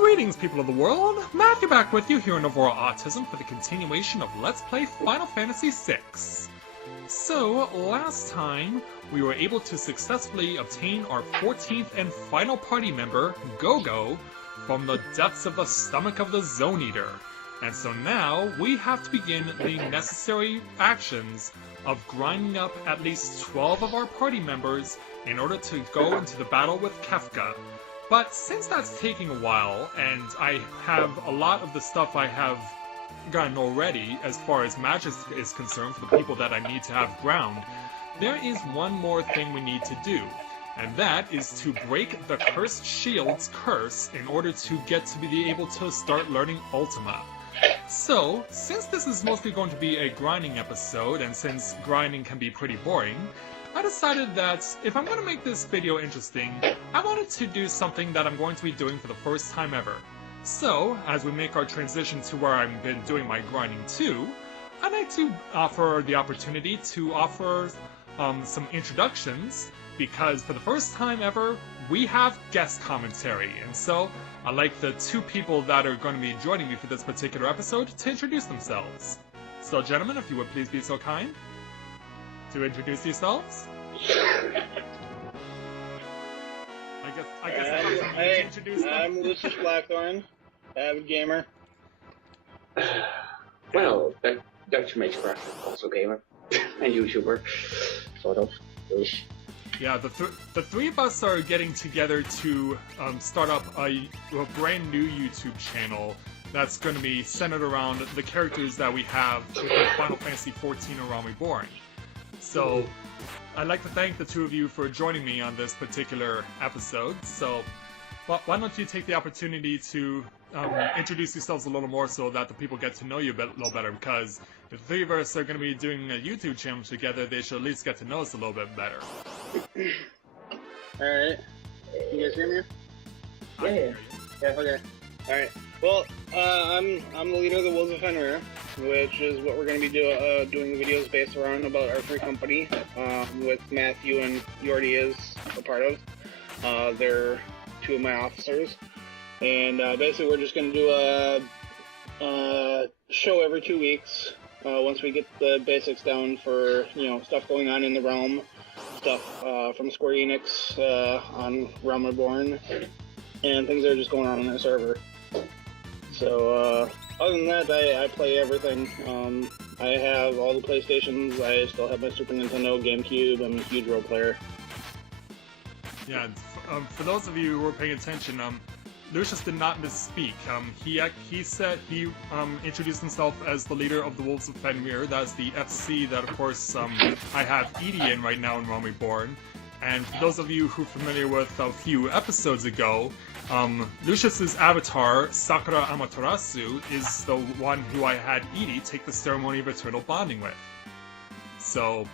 Greetings, people of the world! Matthew back with you here in Overall Autism for the continuation of Let's Play Final Fantasy VI. So, last time, we were able to successfully obtain our 14th and final party member, Gogo, from the depths of the stomach of the Zone Eater. And so now, we have to begin the necessary actions of grinding up at least 12 of our party members in order to go into the battle with Kefka. But since that's taking a while, and I have a lot of the stuff I have gotten already as far as matches is concerned for the people that I need to have ground, there is one more thing we need to do, and that is to break the Cursed Shield's curse in order to get to be able to start learning Ultima. So, since this is mostly going to be a grinding episode, and since grinding can be pretty boring, I decided that if I'm going to make this video interesting, I wanted to do something that I'm going to be doing for the first time ever. So, as we make our transition to where I've been doing my grinding too, I'd like to offer the opportunity to offer some introductions, because for the first time ever, we have guest commentary, and so I'd like the two people that are going to be joining me for this particular episode to introduce themselves. So gentlemen, if you would please be so kind to introduce yourselves. I guess introduce them. I'm Lucius Blackthorn, avid gamer. Well, Dutch Magecraft, also gamer, and YouTuber, sort of. Yeah, the three of us are getting together to start up a brand new YouTube channel that's going to be centered around the characters that we have within Final Fantasy XIV: A Realm Reborn. So, I'd like to thank the two of you for joining me on this particular episode. So, why don't you take the opportunity to introduce yourselves a little more so that the people get to know you a little better, because if the three of us are going to be doing a YouTube channel together, they should at least get to know us a little bit better. Alright. You guys hear me? Yeah. Okay. Alright. Well, I'm the leader of the Wolves of Fenrir, which is what we're going to be doing the videos based around about our free company, with Matthew and Yordi is a part of. They're two of my officers. And basically we're just going to do a show every 2 weeks, once we get the basics down for, stuff going on in the realm, stuff from Square Enix on Realm Reborn, and things that are just going on their server. So, other than that, I play everything. I have all the PlayStations, I still have my Super Nintendo, GameCube, I'm a huge role player. Yeah, for those of you who are paying attention, Lucius did not misspeak. He said he introduced himself as the leader of the Wolves of Fenrir. That's the FC that, of course, I have Edie in right now in Realm Reborn. And for those of you who are familiar with a few episodes ago, Lucius's avatar, Sakura Amaterasu, is the one who I had Edie take the ceremony of eternal bonding with. So,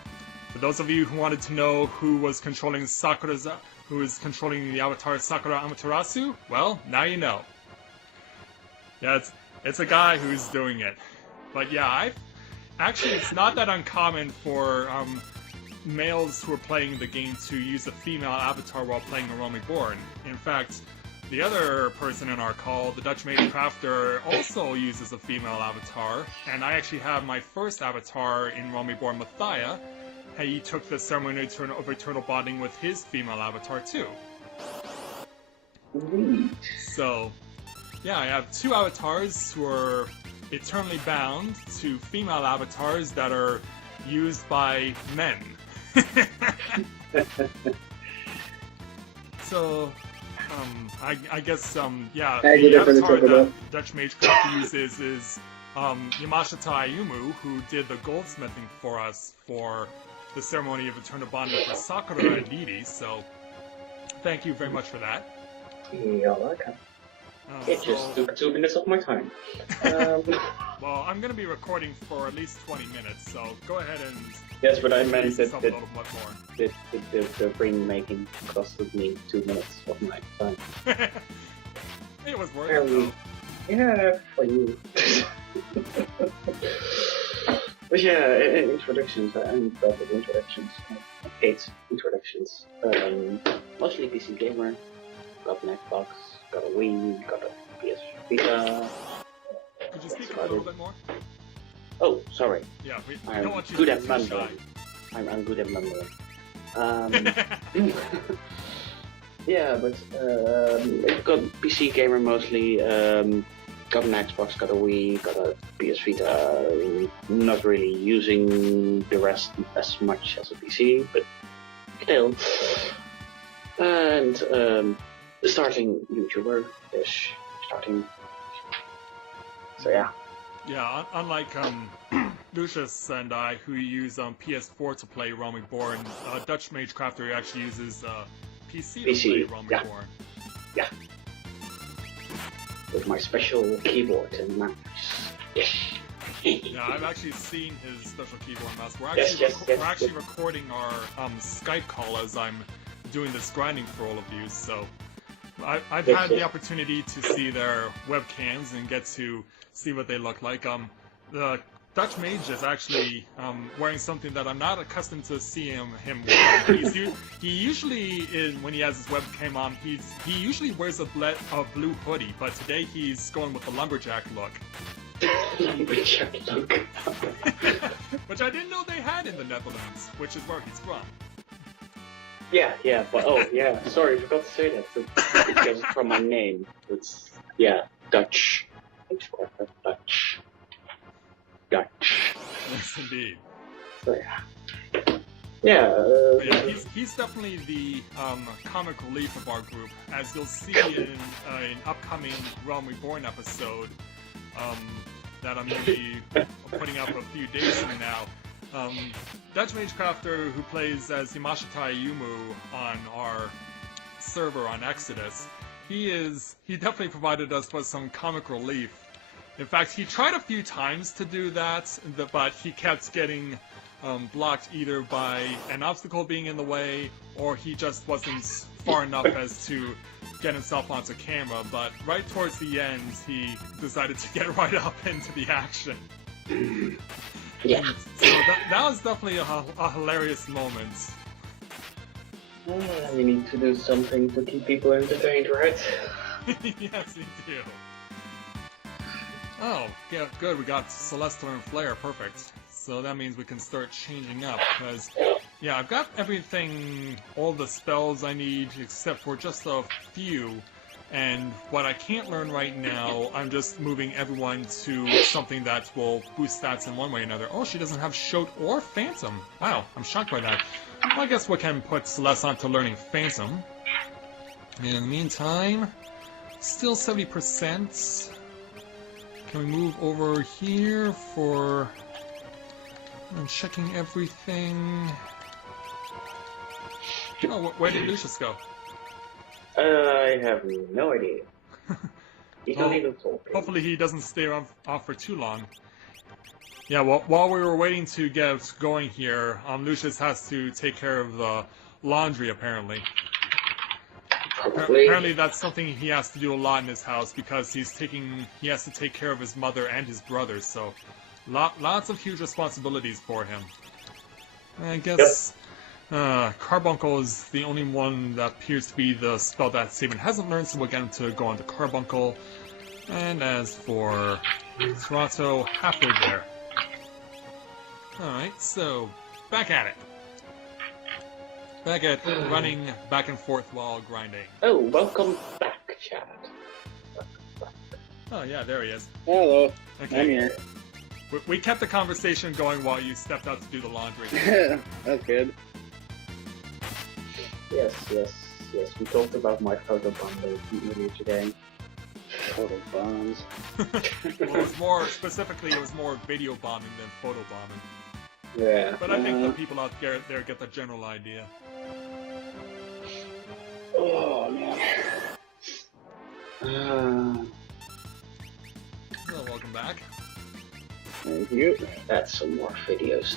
for those of you who wanted to know who was controlling who is controlling the avatar Sakura Amaterasu, well, now you know. Yeah, it's a guy who's doing it. But yeah, actually, it's not that uncommon for males who are playing the game to use a female avatar while playing a Realm Reborn. In fact, the other person in our call, the Dutch Magecrafter, also uses a female avatar, and I actually have my first avatar in Realm Reborn, Mathia. He took the ceremony of eternal bonding with his female avatar too. So, yeah, I have two avatars who are eternally bound to female avatars that are used by men. So, I guess, yeah, the avatar that Dutch Magecraft uses is Yamashita Ayumu, who did the goldsmithing for us for the ceremony of eternal bonding for Sakura and Edie, so thank you very much for that. You're welcome. It just took 2 minutes of my time. Well, I'm going to be recording for at least 20 minutes, so go ahead and... Yes, but I meant that the ring making costed me 2 minutes of my time. It was worth it, though. Yeah, for you. But yeah, introductions, I'm proud of introductions. I hate introductions. Mostly PC gamer, got an Xbox, got a Wii, got a PS Vita. Could you speak up a little bit more? Oh, sorry. Yeah, we I'm don't want you good to at be too mumbling. shy. I'm good at mumbling. Yeah, but got PC gamer mostly. Got an Xbox, got a Wii, got a PS Vita. Not really using the rest as much as a PC, but still. And starting YouTuber-ish. So yeah. Yeah, unlike Lucius and I, who use PS4 to play Realm Reborn, Dutch Mage Crafter actually uses PC to play Realm Reborn. Yeah. With my special keyboard and mouse. Yes. Yeah, I've actually seen his special keyboard and mouse. We're actually recording our Skype call as I'm doing this grinding for all of you, so I've had the opportunity to see their webcams and get to see what they look like. The Dutch Mage is actually wearing something that I'm not accustomed to seeing him wear. He usually, when he has his webcam on, he usually wears a blue hoodie, but today he's going with the lumberjack look. Lumberjack look. Which I didn't know they had in the Netherlands, which is where he's from. Yeah, but sorry, I forgot to say that. Because from my name, it's Dutch. Dutch. Yes, indeed. So yeah. He's definitely the comic relief of our group, as you'll see in an upcoming Realm Reborn episode that I'm going to be putting up a few days from now. Dutch Mage Crafter, who plays as Yamashita Yumu on our server on Exodus, he definitely provided us with some comic relief. In fact, he tried a few times to do that, but he kept getting blocked either by an obstacle being in the way, or he just wasn't far enough as to get himself onto camera. But right towards the end, he decided to get right up into the action. Yeah. So that was definitely a hilarious moment. We need to do something to keep people entertained, right? Yes, we do. Oh, yeah, good. We got Celestial and Flare. Perfect. So that means we can start changing up, because, yeah, I've got everything, all the spells I need, except for just a few. And what I can't learn right now, I'm just moving everyone to something that will boost stats in one way or another. Oh, she doesn't have Shoat or Phantom. Wow, I'm shocked by that. Well, I guess we can put Celeste onto learning Phantom. In the meantime, still 70%. Can we move over here for checking everything? Oh, where did Lucius go? I have no idea. He's not even talking. Hopefully he doesn't stay off for too long. Yeah, well, while we were waiting to get going here, Lucius has to take care of the laundry, apparently. Probably. Apparently that's something he has to do a lot in his house, because he has to take care of his mother and his brothers, so lots of huge responsibilities for him. I guess Carbuncle is the only one that appears to be the spell that Sabin hasn't learned, so we'll get him to go on to Carbuncle. And as for Toronto, halfway there. Alright, so back at it. Back at running back and forth while grinding. Oh, welcome back, Chad. Oh yeah, there he is. Hello. Okay. I'm here. We kept the conversation going while you stepped out to do the laundry. That's good. Yes. We talked about my photo bomb earlier today. Photo bombs. Well, it was more video bombing than photo bombing. Yeah. But I think the people out there get the general idea. Oh man. Well, welcome back. Thank you. That's some more videos.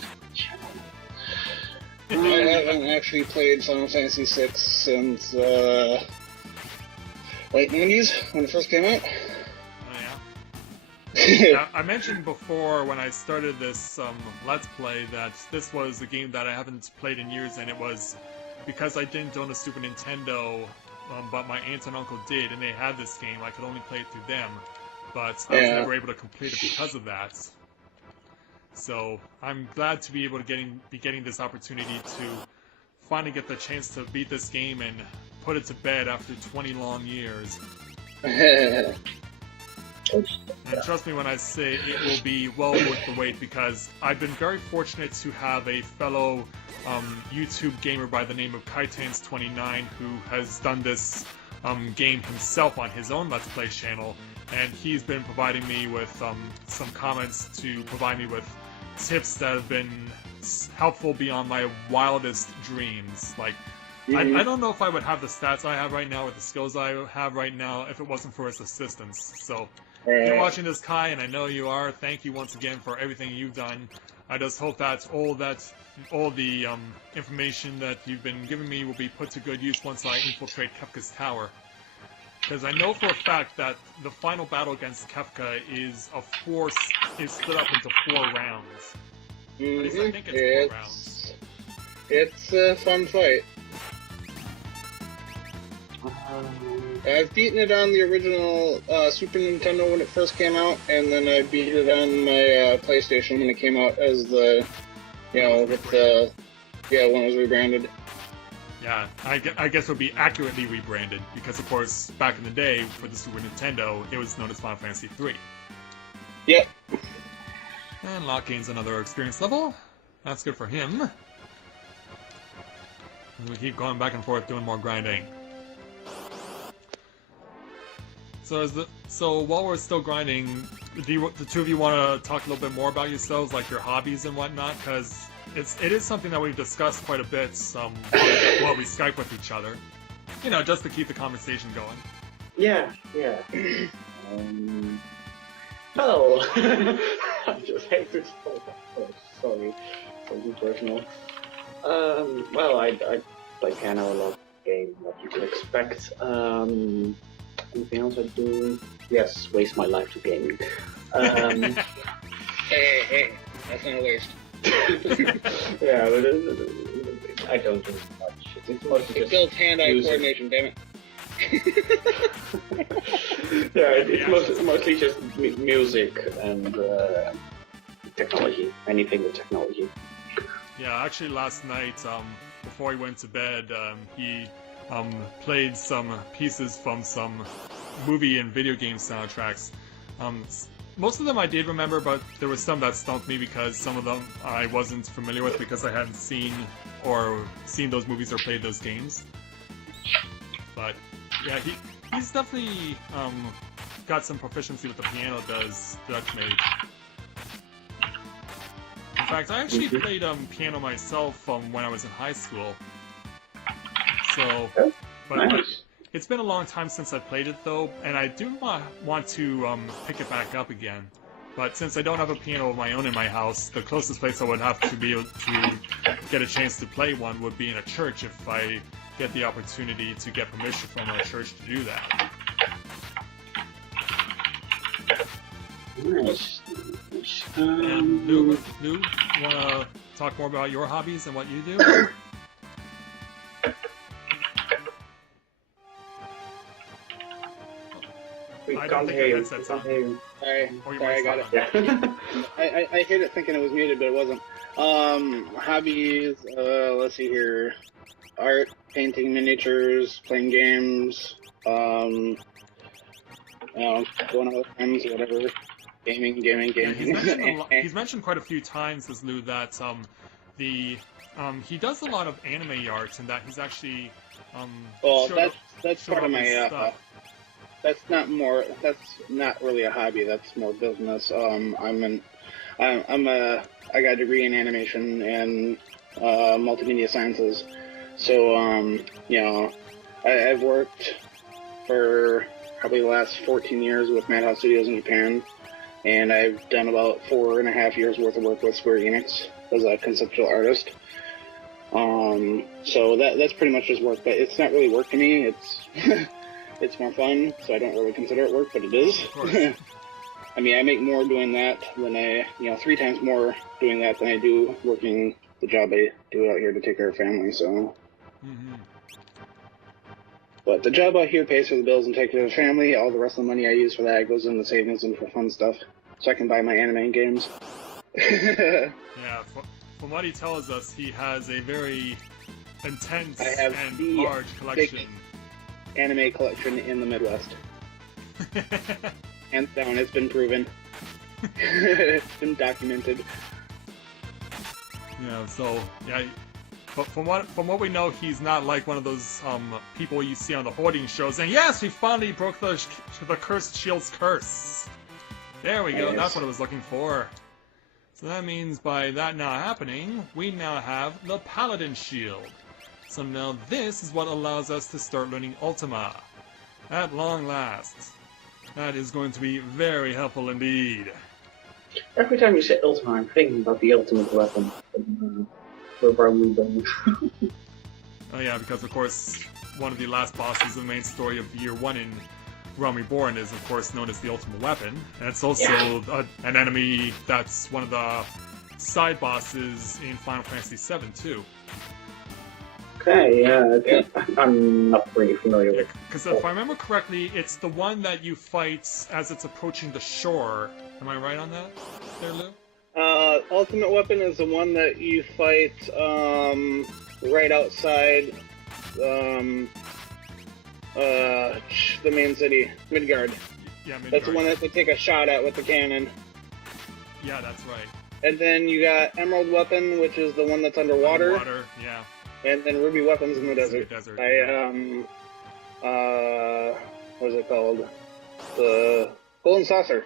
I haven't actually played Final Fantasy VI since late 90s when it first came out. Oh yeah. I mentioned before when I started this Let's Play that this was a game that I haven't played in years, and it was because I didn't own a Super Nintendo. but my aunt and uncle did, and they had this game. I could only play it through them, but I was Yeah. never able to complete it because of that. So I'm glad to be able to be getting this opportunity to finally get the chance to beat this game and put it to bed after 20 long years. And trust me when I say it will be well worth the wait, because I've been very fortunate to have a fellow YouTube gamer by the name of Kaitans29 who has done this game himself on his own Let's Play channel, and he's been providing me with some comments to provide me with tips that have been helpful beyond my wildest dreams. Like, I don't know if I would have the stats I have right now or the skills I have right now if it wasn't for his assistance. So, if you're watching this, Kai, and I know you are, thank you once again for everything you've done. I just hope that all the information that you've been giving me will be put to good use once I infiltrate Kefka's tower. Because I know for a fact that the final battle against Kefka is split up into 4 rounds. At least I think it's 4 rounds. It's a fun fight. I've beaten it on the original Super Nintendo when it first came out, and then I beat it on my PlayStation when it came out as the, when it was rebranded. Yeah, I guess it would be accurately rebranded, because of course, back in the day, for the Super Nintendo, it was known as Final Fantasy III. Yep. And Locke gains another experience level. That's good for him. And we keep going back and forth doing more grinding. So while we're still grinding, do the two of you want to talk a little bit more about yourselves, like your hobbies and whatnot? Because it is something that we've discussed quite a bit while we Skype with each other. Just to keep the conversation going. Yeah. Well, I just hate this. Oh, sorry. Something personal. Well, I play piano a lot, game, what you could expect. Anything else I do? Yes, waste my life to gaming. Hey, that's not a waste. Yeah, but I don't do much. It's mostly It just builds hand-eye music. coordination, damn it. Yeah, it's mostly just music and technology. Anything with technology. Yeah, actually last night, before he went to bed, he played some pieces from some movie and video game soundtracks. Most of them I did remember, but there was some that stumped me because some of them I wasn't familiar with because I hadn't seen those movies or played those games. But yeah, he's definitely got some proficiency with the piano, does Dutch Mage. In fact, I actually played piano myself when I was in high school. So, but Nice. it's been a long time since I played it though, and I do want to pick it back up again. But since I don't have a piano of my own in my house, the closest place I would have to be able to get a chance to play one would be in a church if I get the opportunity to get permission from a church to do that. Nice. And Lou, you want to talk more about your hobbies and what you do? We I can't don't think hear your you. headset's Can't on. hear you. Sorry, Or you I got it. Yeah. I hit it thinking it was muted, but it wasn't. Hobbies, let's see here. Art, painting miniatures, playing games, going out with friends, whatever. Gaming. Yeah, he's mentioned quite a few times, as Lou, that he does a lot of anime art, and that he's actually Well, showed that's showed part of off his my. stuff. That's not really a hobby. That's more business. I got a degree in animation and multimedia sciences. So I've worked for probably the last 14 years with Madhouse Studios in Japan, and I've done about 4.5 years worth of work with Square Enix as a conceptual artist. So that's pretty much just work, but it's not really work to me. It's it's more fun, so I don't really consider it work, but it is. Of course. I mean, I make more doing that than 3 times more doing that than I do working the job I do out here to take care of family, so. Mm-hmm. But the job out here pays for the bills and takes care of the family. All the rest of the money I use for that goes into savings and for fun stuff, so I can buy my anime games. Yeah, from what he tells us, he has a very intense and large collection. Anime collection in the Midwest. Hands down, it's been proven. It's been documented. Yeah, so yeah, but from what we know, he's not like one of those people you see on the hoarding shows. And yes, we finally broke the cursed shield's curse. There we go. Nice. That's what I was looking for. So that means by that now happening, we now have the Paladin Shield. So now this is what allows us to start learning Ultima. At long last. That is going to be very helpful indeed. Every time you say Ultima, I'm thinking about the ultimate weapon. Oh yeah, because of course, one of the last bosses in the main story of Year 1 in Realm Reborn is of course known as the Ultimate Weapon. And it's also an enemy that's one of the side bosses in Final Fantasy VII too. Okay, yeah, I'm not really familiar with it. Because if I remember correctly, it's the one that you fight as it's approaching the shore. Am I right on that, there, Lou? Ultimate Weapon is the one that you fight right outside the main city, Midgard. Yeah, Midgard. That's the one that they take a shot at with the cannon. Yeah, that's right. And then you got Emerald Weapon, which is the one that's underwater. Underwater, yeah. And then Ruby Weapons in the desert. What is it called? The Golden Saucer.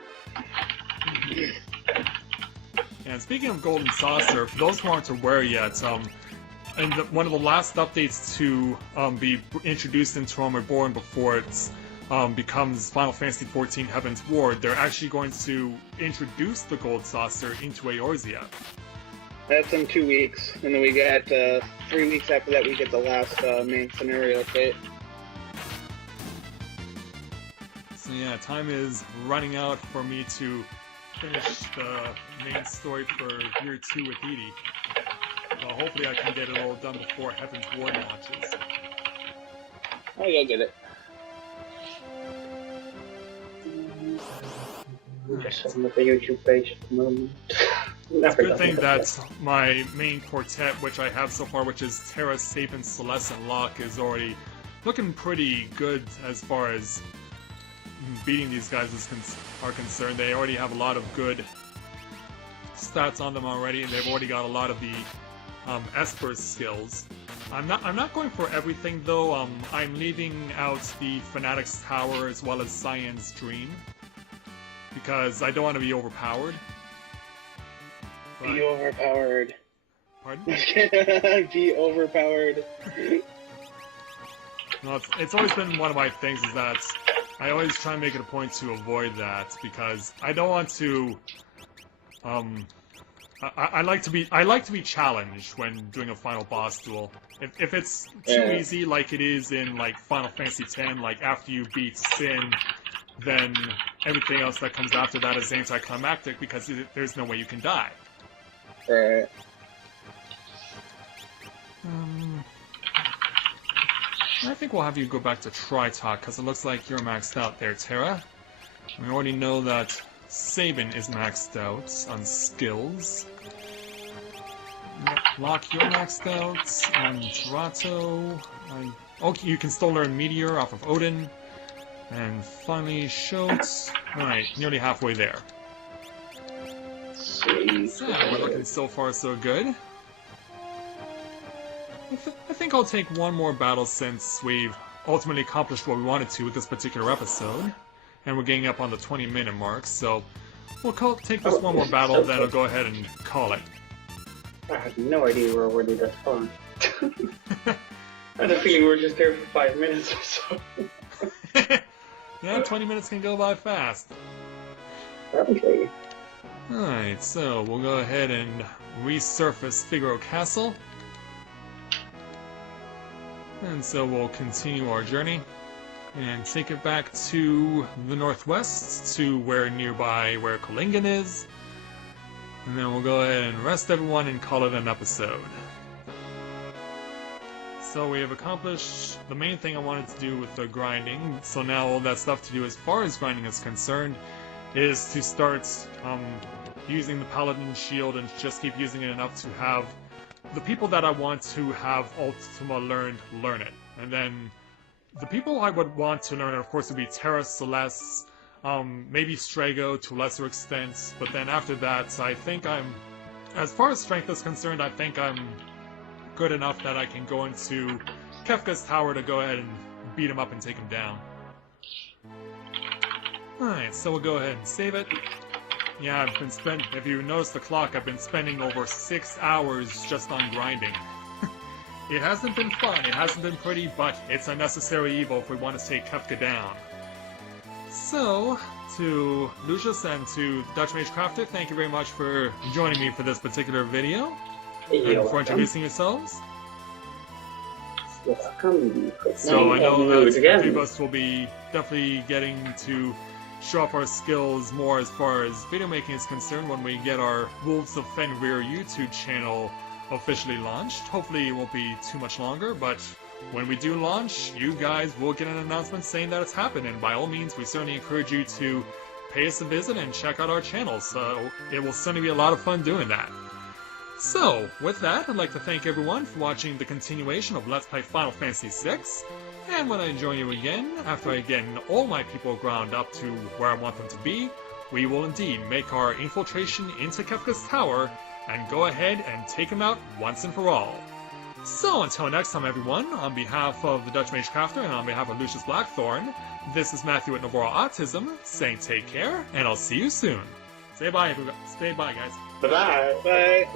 And speaking of Golden Saucer, for those who aren't aware yet, and one of the last updates to be introduced into Realm Reborn before it becomes Final Fantasy XIV Heaven's Ward, they're actually going to introduce the Gold Saucer into Eorzea. That's in 2 weeks, and then we got 3 weeks after that we get the last main scenario update. So yeah, time is running out for me to finish the main story for Year 2 with Edie. Hopefully I can get it all done before Heaven's Ward launches. I gotta get it. I'm just setting up a YouTube page at the moment. It's a good thing that my main quartet, which I have so far, which is Terra, Sapin, Celeste, and Locke, is already looking pretty good as far as beating these guys are concerned. They already have a lot of good stats on them already, and they've already got a lot of the Esper's skills. I'm not going for everything though. I'm leaving out the Fanatic's Tower as well as Cyan's Dream because I don't want to be overpowered. Be overpowered. Pardon? Be overpowered. Well, it's always been one of my things is that I always try and make it a point to avoid that because I don't want to. I like to be challenged when doing a final boss duel. If it's too easy, like it is in like Final Fantasy X, like after you beat Sin, then everything else that comes after that is anticlimactic because there's no way you can die. Right. I think we'll have you go back to Tri-Talk because it looks like you're maxed out there, Terra. We already know that Sabin is maxed out on skills. Locke, you're maxed out. And Toronto. Okay, you can still learn Meteor off of Odin. And finally, Shotes. Alright, nearly halfway there. So, we're looking so far so good. I think I'll take one more battle since we've ultimately accomplished what we wanted to with this particular episode. And we're getting up on the 20-minute mark, so we'll take this one more battle, then I'll go ahead and call it. I had no idea we're already that far. I had a feeling we were just there for 5 minutes or so. Yeah, 20 minutes can go by fast. Probably. Alright, so we'll go ahead and resurface Figaro Castle. And so we'll continue our journey and take it back to the northwest to where Kolingen is. And then we'll go ahead and rest everyone and call it an episode. So we have accomplished the main thing I wanted to do with the grinding. So now all that stuff to do as far as grinding is concerned is to start using the Paladin shield and just keep using it enough to have the people that I want to have Ultima learn it. And then the people I would want to learn it, of course, would be Terra, Celeste, maybe Strago to a lesser extent. But then after that, I think as far as strength is concerned, I think I'm good enough that I can go into Kefka's tower to go ahead and beat him up and take him down. Alright, so we'll go ahead and save it. Yeah, if you notice the clock, I've been spending over 6 hours just on grinding. It hasn't been fun, it hasn't been pretty, but it's a necessary evil if we want to take Kefka down. So, to Lucius and to Dutch Mage Crafter, thank you very much for joining me for this particular video. And for introducing yourselves. Welcome. So I know that the three of us will be definitely getting to show off our skills more as far as video making is concerned when we get our Wolves of Fenrir YouTube channel officially launched. Hopefully it won't be too much longer, but when we do launch, you guys will get an announcement saying that it's happened, and by all means, we certainly encourage you to pay us a visit and check out our channel, so it will certainly be a lot of fun doing that. So, with that, I'd like to thank everyone for watching the continuation of Let's Play Final Fantasy VI, and when I join you again, after I get all my people ground up to where I want them to be, we will indeed make our infiltration into Kefka's tower and go ahead and take him out once and for all. So until next time everyone, on behalf of the Dutch Mage Crafter and on behalf of Lucius Blackthorn, this is Matthew at Novora Autism, saying take care, and I'll see you soon. Say bye, everybody. Say bye, guys. Bye-bye. Bye.